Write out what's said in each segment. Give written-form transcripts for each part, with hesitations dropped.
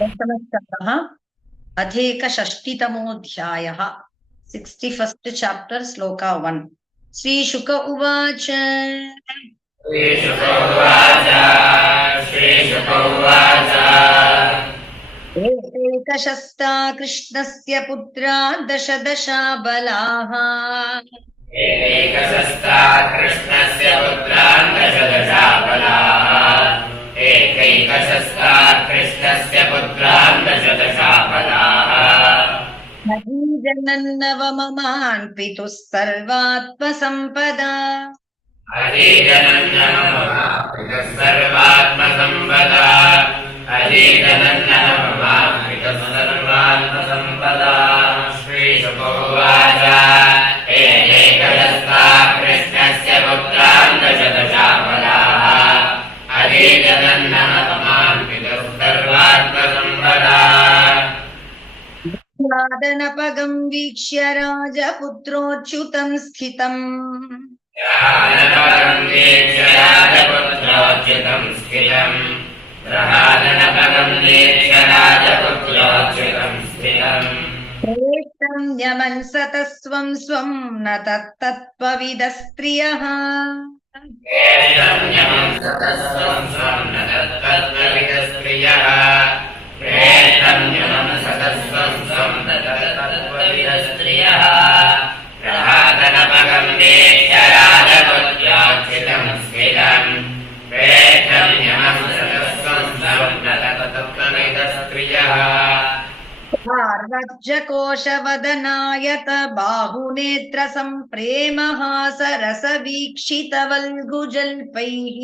दशमस्कन्धः अधेकषष्टितमोऽध्यायः 61st chapter श्लोका 1 श्रीशुक उवाच एकैकशस्ता कृष्णस्य पुत्रा दश दशाबलाः हरिजनन्नवममान् पितुः सर्वात्मसम्पदा वादनपगं वीक्ष्य राजपुत्रोच्युतं स्थितम् प्रेष्टं न्यमन् सतस्वं स्वं न तत्तत्त्वविदः स्त्रियः राज्यकोशवदनायत बाहुनेत्र सम्प्रेमः सरसवीक्षितवल्गुजल्पैः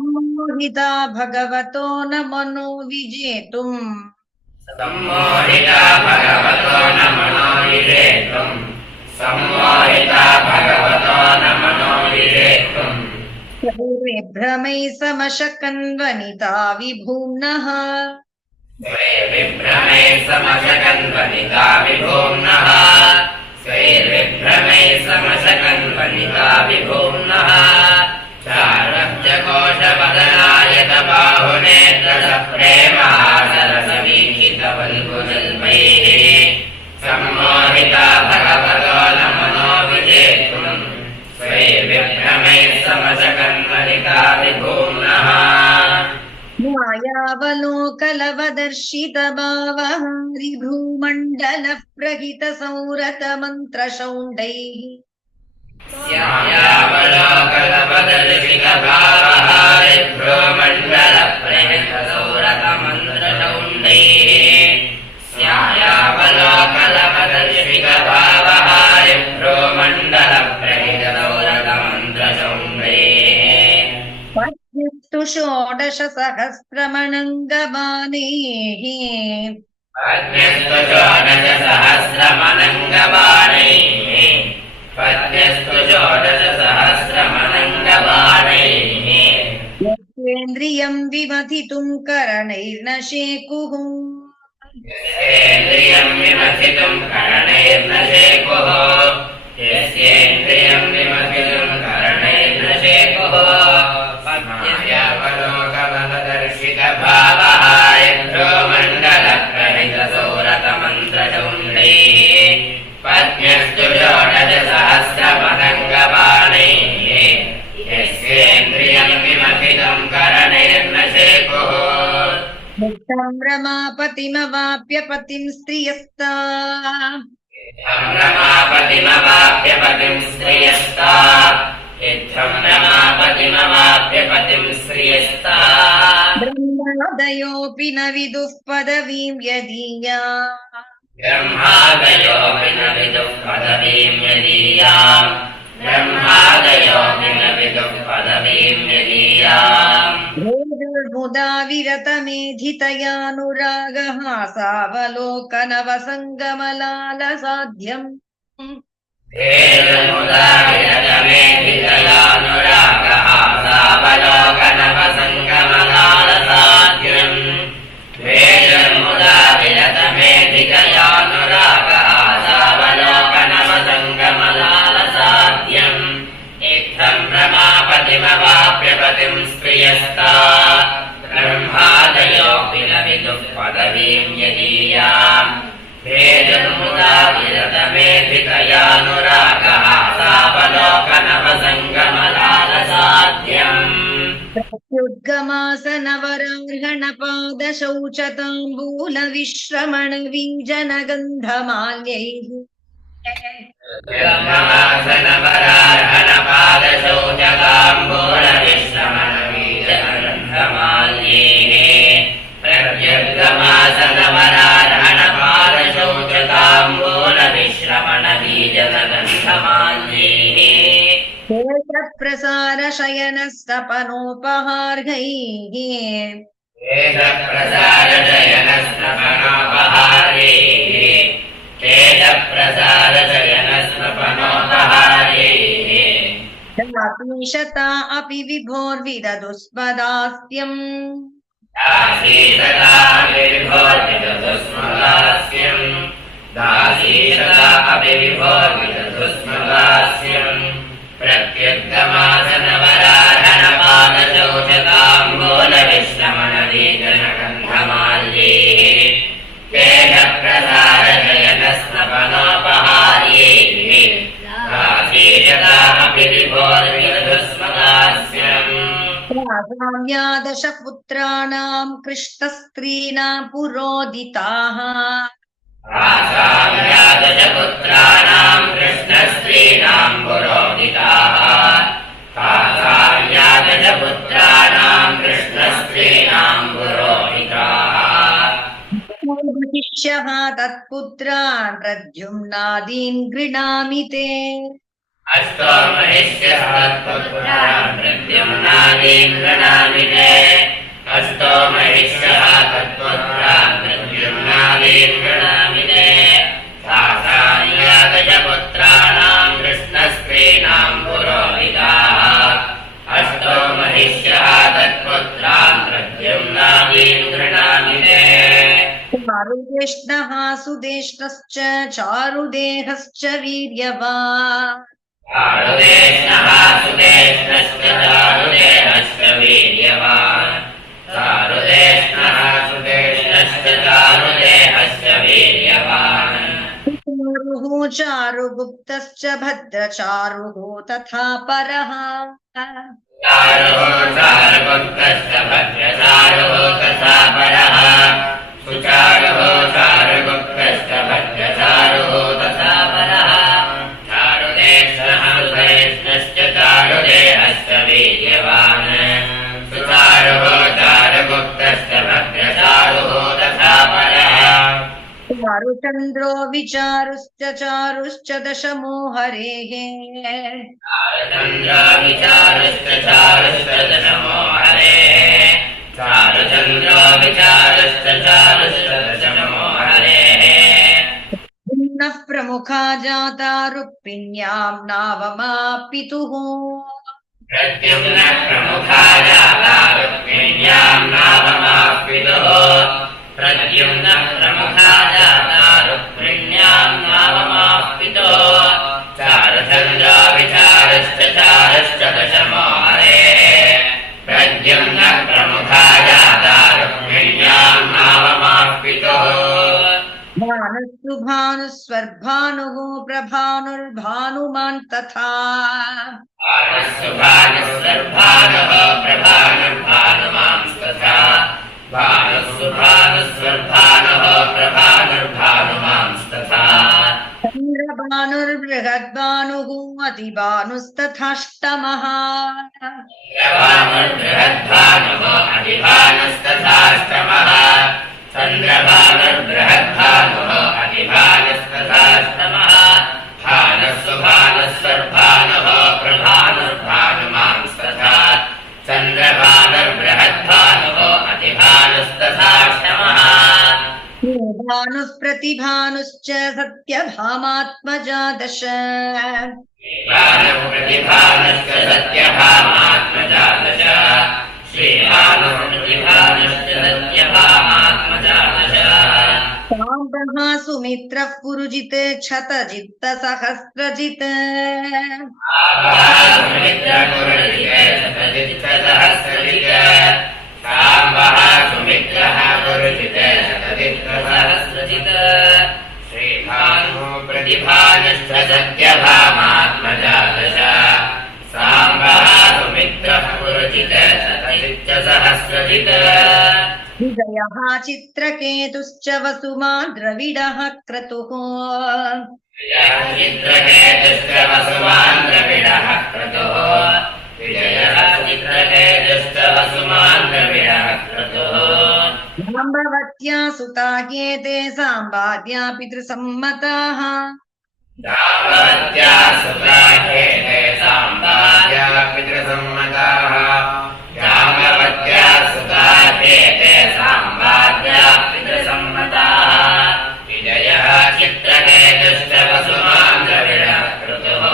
सम्मोहिता भगवतो न मनो विजेतुम् भ्रमैः समशकन् वनिता विभूम्नः मायावलोकलवदर्शितभावः हरिभूमण्डलः प्रहितसंरतमन्त्रशौण्डैः पत्युस्तु षोडश सहस्रमनङ्गबाणैः यस्येन्द्रियं विमथितुं करणैर्न शेकुः मुक्तं रमापतिमवाप्य पतिं स्त्रियस्ता ब्रह्मादयोऽपि न विदुः पदवीं यदीया मुदा विरतमेधितयानुरागः सावलोकनवसङ्गमलालसाध्यम् मुदा विरतमेधितयानुरागः आसावलोकनवसङ्गमलालसाद्यम् द्वेषमुदा विरतमेधिकयानुरागः आसावलोकनवसङ्गमलालसाद्यम् इत्थम् रमापतिमवाप्य पतिम् स्त्रियस्ता ब्रह्मादयोऽपि न विदुः पदवीम् यदीयाम् भेदमुदा विरतमेधिकयानुरागः आसावलोकनवसङ्गमलालसाद्यम् प्रत्युद्गमासनवरार्हणपादशौचताम्बूलविश्रमणवीजनगन्धमाल्यैः दासीशता अपि विभोर्विदधुस्मदास्यम् दशपुत्राणाम् कृष्णस्त्रीणाम् पुरोदिताः दशपुत्राणाम् कृष्णस्त्रीणाम् पुरोदिताः दशपुत्राणाम् कृष्णस्त्रीणाम् पुरोहिताः शिष्यः तत्पुत्रान् प्रद्युम्नादीन् गृणामि ते अष्टो महिष्यः तत्पुत्रान् प्रद्युम्नादीन् गृणामि ते अष्टो महिष्यः तत्पुत्रान् प्रद्युम्नादीन् गृणामि ते दशपुत्राणाम् कृष्णस्त्रीणाम् पुरोहिताः अष्टो महिष्यः तत्पुत्रान् प्रद्युम्नादीन् गृणामि ते चारुदेष्णः सुदेष्णश्च चारुदेहश्च वीर्यवान् चारुदेष्णः सुदेष्णश्च चारुदेहश्च वीर्यवान् चारुदेष्णः सुदेष्णश्च चारुदेहश्च वीर्यवान् चारुः चारुगुप्तश्च भद्रचारुः तथा परः चारुः चारुगुप्तश्च भद्रचारुः तथा परः सुचारुः चारुगुप्तश्च भद्रचारुः तथा परः चारुदेष्णः सुदेष्णश्च चारुदेहश्च वीर्यवान् सुचारुः चारुगुप्तश्च भद्रचारुः तथा परः चारुचन्द्रो विचारुश्च चारुश्च दशमो हरेः चारुचन्द्रो विचारुश्च चारुश्च दशमो हरेः चारुचन्द्रो विचारुश्च चारुश्च दशमो हरेः नः प्रमुखा जाता रुक्मिण्याम् नावमापितुः प्रद्युम्नः प्रमुखा जाता रुक्मिण्याम् नावमापितुः प्रद्युम्नः प्रमुखा जाता रुक्मिण्याम् नावमापितुः चारुचन्द्रो विचारुश्च चारुश्च दशमो हरेः प्रद्युम्नः प्रमुखा जाता रुक्मिण्याम् नावमापितुः भानुस्तु भानुस्वर्भानुः प्रभानुर्भानुमान् तथा भानुस्वर्भानुः प्रभानुर्भानुमांस्तथा भानुस्वर्भानुः प्रभानुर्भानुमांस्तथा चन्द्रभानुर्बृहद्भानुः अतिभानुस्तथाष्टमः भानुर्बृहद्भानुः अतिभानुस्तथाष्टमः चन्द्रभानुर्बृहद्भानुः अतिभानुस्तथाष्टमः भानुस्वर्भानुः प्रभानुर्भानुमांस्तथा चन्द्रभानुर्बृहद्भानुः अतिभानुस्तथाष्टमः भानुः प्रतिभानुश्च सत्यभामात्मजा दश प्रतिभानश्च सत्यभामात्मजा दश श्रीभानुः प्रतिभानश्च सत्यभामात्मजा दश साम्बः सुमित्रः पुरुजित् क्षतजित्तसहस्रजित् साम्बः सुमित्रः पुरुजित् शतजित्तसहस्रजित् श्रीभानुः प्रतिभानश्च सत्यभामात्मजा दश साम्बः सुमित्रः पुरुजित् शतजित्तसहस्रजित् विजयः चित्रकेतुश्च वसुमान् द्रविडः क्रतुः चित्रकेतुश्च वसुमान् द्रविडः क्रतुः विजयः चित्रकेतुश्च वसुमान् द्रविडः क्रतुः जाम्बवत्या सुताह्येते साम्बाद्या पितृसम्मताः जाम्बवत्या सुताह्येते साम्बाद्या पितृसम्मताः जाम्बवत्या सुताह्येते साम्बाद्या पितृसम्मताः विजयः चित्रकेतुश्च वसुमान् द्रविडः क्रतुः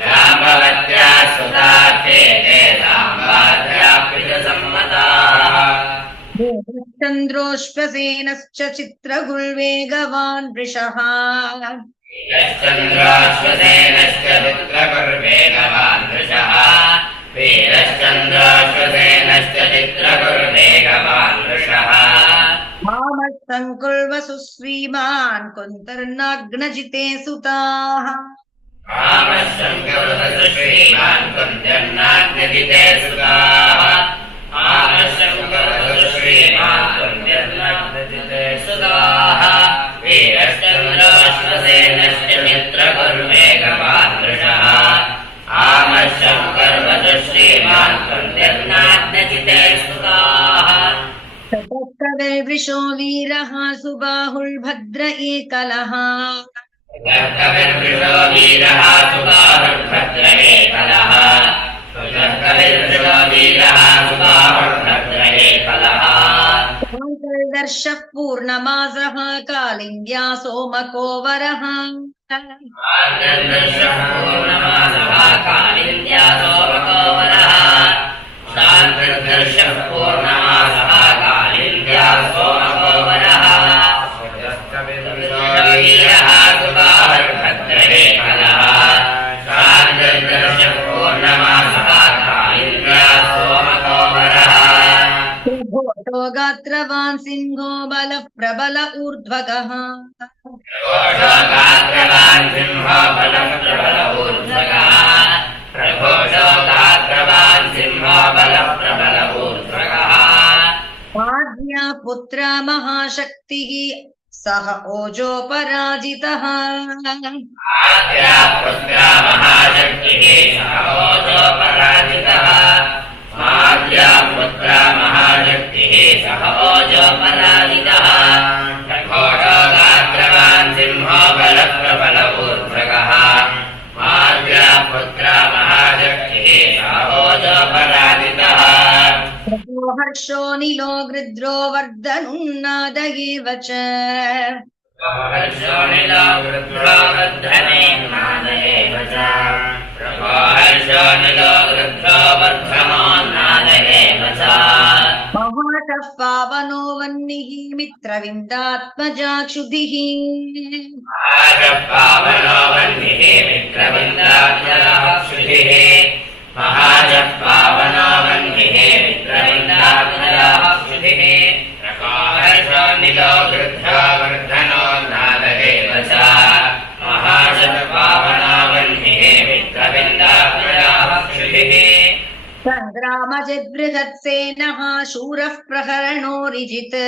जाम्बवत्या सुताह्येते साम्बाद्या पितृसम्मताः चन्द्रोऽश्वसेनश्च चित्रगुल्वेगवान् वृषः वीरश्चन्द्राश्वसेनश्च चित्रगुर्वेगवान् वृषः वीरश्चन्द्राश्वसेनश्च चित्रगुर्वेगवान् वृषः मामस्तङ्कुल्वसु श्रीमान् कुन्तर्नाग्नजिते सुताः आमशङ्करवसु श्रीमान् कुञ्जन्नाग्नजिते सुताः आमशङ्करवसु श्रीमान् कुञ्जन्नाग्नजिते सुताः वीरश्चन्द्राश्वसेनश्च चित्रगुर्वेगवान् वृषः आमशङ्करवसु श्रीमान् कुञ्जन्नाग्नजिते सुताः ततस्तदैर्वृषो वीरः सुबाहुर्भद्र एकलः कविर्वृषो वीरः सुबाहुर्भद्र एकलः कविर्वृषो वीरः सुबाहुर्भद्र एकलः दर्शः पूर्णमासः कालिन्द्या सोमकोवरः दर्शः पूर्णमासः कालिन्द्या सोमकोवरः शान्तिर्दर्शः पूर्णमासः कालिन्द्या सोमकोवरः वीरः सुबाहुर्भद्र एकलः शान्तिर्दर्शः पूर्णमासः कालिन्द्या सोमकोवरः घोषो गात्रवान् सिंहो बलः प्रबल ऊर्ध्वगः गात्रवान् सिंहो बलः प्रबल ऊर्ध्वगः प्रघोषो गात्रवान् सिंहो बलः प्रबल ऊर्ध्वगः आद्या पुत्र महाशक्तिः सह ओजो पराजितः आद्या पुत्रा महाशक्तिः सह ओजो पराजितः आद्या पुत्रा महाशक्तिः सह ओजो पराजितः प्रघोषो गात्रवान् सिंहो बलः प्रबल ऊर्ध्वगः आद्या पुत्रा महाशक्तिः सह ओजो पराजितः हर्षो निलो गृध्रो वर्धनुन्नाद एव च हर्षो निलो गृध्रो वर्धनेन्नाद एव च हर्षो निलो गृध्रो वर्धनोन्नाद एव च महाशः पावनो वह्निः मित्रविन्दात्मजाक्षुधिः महाशः पावनो वह्निः मित्रविन्दात्मजाक्षुधिः महाशः पावनो वह्निः मित्रविन्दात्मजाक्षुधिः हर्षो निलो गृध्रो वर्धनोन्नाद एव च महाशः पावनो वह्निः मित्रविन्दात्मजाक्षुधिः सङ्ग्रामजिद्बृहत्सेनः शूरः प्रहरणोरिजित्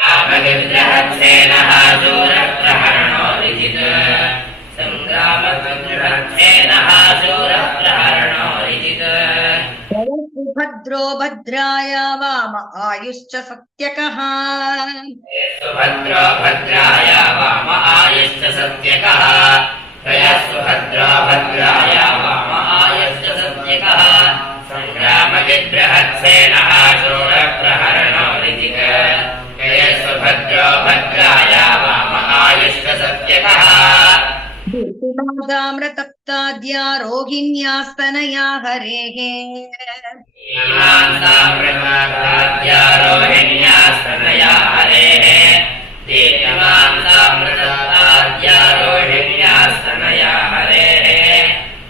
रामजिद्बृहत्सेनः शूरः प्रहरणोरिजित् सङ्ग्रामजिद्बृहत्सेनः शूरः प्रहरणोरिजित् सुभद्रो भद्राय वाम आयुश्च सत्यकः सुभद्रो भद्राय वाम आयुश्च सत्यकः तयः सुभद्रो भद्राय वाम आयुश्च सत्यकः सङ्ग्रामजिद्बृहत्सेनः शूरः प्रहरणोरिजित् तयः सुभद्रो भद्राय वाम आयुश्च सत्यकः दीप्तिमाताम्रतप्ताद्या रोहिण्यास्तनया हरेः दीप्तिमान्तामृताद्या रोहिण्यास्तनया हरेः दीप्तिमान्तामृताद्या रोहिण्यास्तनया हरेः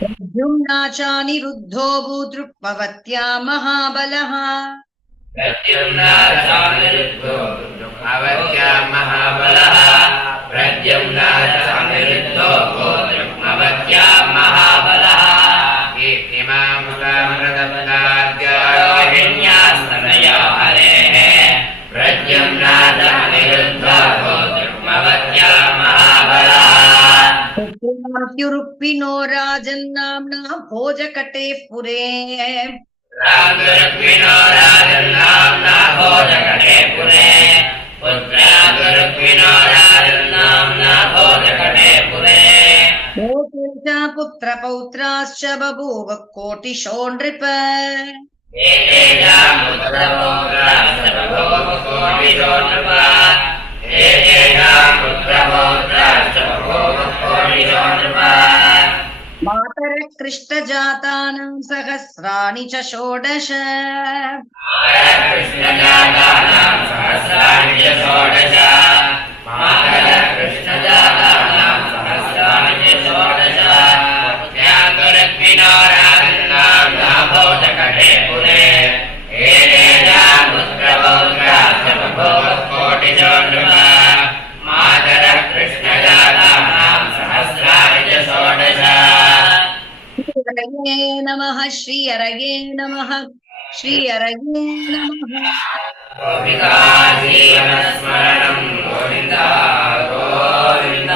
प्रद्युम्ना चानिरुद्धो भूदृक्पवत्या महाबलः प्रद्युम्नाचानिरुद्धो भवत्या महाबलः प्रद्युम्नाचानिरुद्धो भवत्या महाबलः कीर्तिमामृतामृतपदाद्या रोहिण्यास्तनया हरेः प्रद्युम्नाचानिरुद्धो भवत्या महाबलः पुत्र्युरुक्मिनो राजन्नाम्ना भोजकटेः पुरे पुत्रागरुक्मिणो राजन्नाम्ना भोजकटे पुरे पुत्रागरुक्मिणो राजन्नाम्ना भोजकटे पुरे एते च पुत्रपौत्राश्च बभूव कोटिशो नृप एतेषां पुत्रपौत्राश्च बभूव कोटिशो नृप एतेषां पुत्रपौत्राश्च बभूव कोटिशो नृप मातरः कृष्णजातानां सहस्राणि च षोडश कृष्णजातानां सहस्राणि च षोडश कृष्णजातानां सहस्राणि च षोडश पुत्र्यागरुक्मिणो राजन्नाम्ना भोजकटे पुरे एतेषां पुत्रपौत्राश्च बभूव कोटिशो नृप मातरः कृष्णजातानां सहस्राणि च षोडश श्रीहरये नमः श्रीहरये नमः श्रीहरये नमः गोपिका जीवनस्मरणं गोविन्द गोविन्द